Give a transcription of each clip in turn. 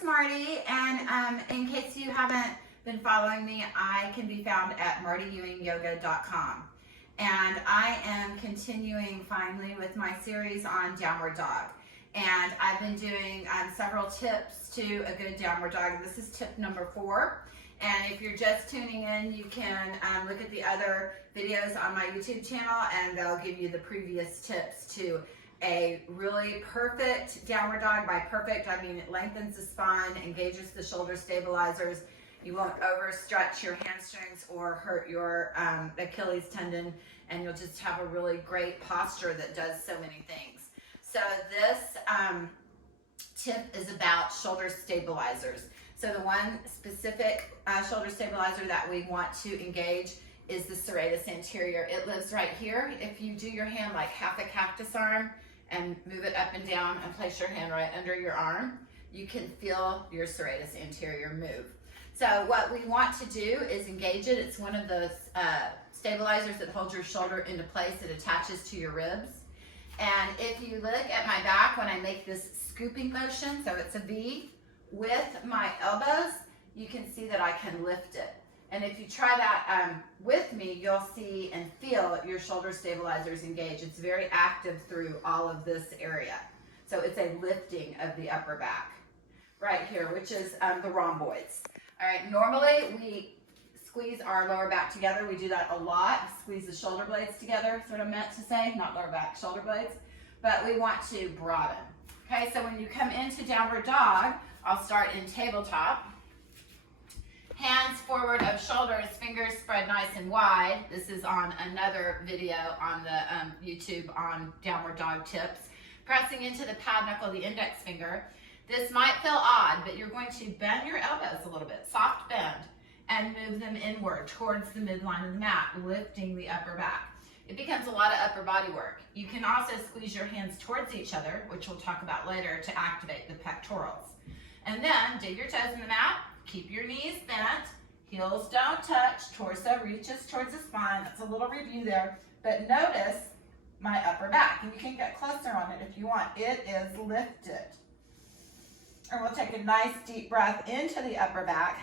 is Marty, and in case you haven't been following me, I can be found at martyewingyoga.com. And I am continuing finally with my series on downward dog. And I've been doing several tips to a good downward dog. This is tip number 4. And if you're just tuning in, you can look at the other videos on my YouTube channel, and they'll give you the previous tips to a really perfect downward dog. By perfect, I mean it lengthens the spine, engages the shoulder stabilizers. You won't overstretch your hamstrings or hurt your Achilles tendon, and you'll just have a really great posture that does so many things. So this tip is about shoulder stabilizers. So the one specific shoulder stabilizer that we want to engage is the serratus anterior. It lives right here. If you do your hand like half a cactus arm and move it up and down and place your hand right under your arm, you can feel your serratus anterior move. So what we want to do is engage it. It's one of those stabilizers that holds your shoulder into place. It attaches to your ribs. And if you look at my back when I make this scooping motion, so it's a V, with my elbows, you can see that I can lift it. And if you try that with me, you'll see and feel your shoulder stabilizers engage. It's very active through all of this area. So it's a lifting of the upper back right here, which is the rhomboids. All right, normally we squeeze our lower back together. We do that a lot. Squeeze the shoulder blades together, that's what I meant to say, not lower back, shoulder blades. But we want to broaden. Okay, so when you come into downward dog, I'll start in tabletop. Hands forward of shoulders, fingers spread nice and wide. This is on another video on the YouTube on downward dog tips. Pressing into the pad knuckle, the index finger. This might feel odd, but you're going to bend your elbows a little bit, soft bend, and move them inward towards the midline of the mat, lifting the upper back. It becomes a lot of upper body work. You can also squeeze your hands towards each other, which we'll talk about later, to activate the pectorals. And then dig your toes in the mat. Keep your knees bent, heels don't touch, torso reaches towards the spine. That's a little review there, but notice my upper back. And you can get closer on it if you want. It is lifted. And we'll take a nice deep breath into the upper back.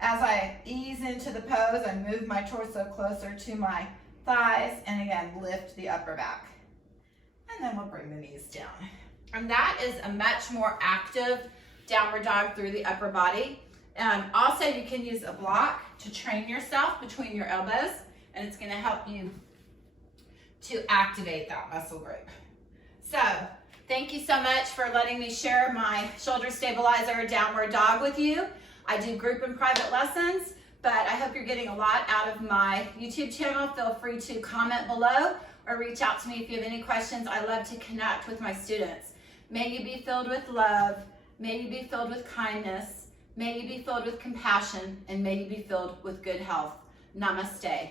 As I ease into the pose, I move my torso closer to my thighs, and again, lift the upper back. And then we'll bring the knees down. And that is a much more active downward dog through the upper body. Also, you can use a block to train yourself between your elbows, and it's going to help you to activate that muscle group. So, thank you so much for letting me share my shoulder stabilizer downward dog with you. I do group and private lessons, but I hope you're getting a lot out of my YouTube channel. Feel free to comment below or reach out to me if you have any questions. I love to connect with my students. May you be filled with love, may you be filled with kindness, may you be filled with compassion, and may you be filled with good health. Namaste.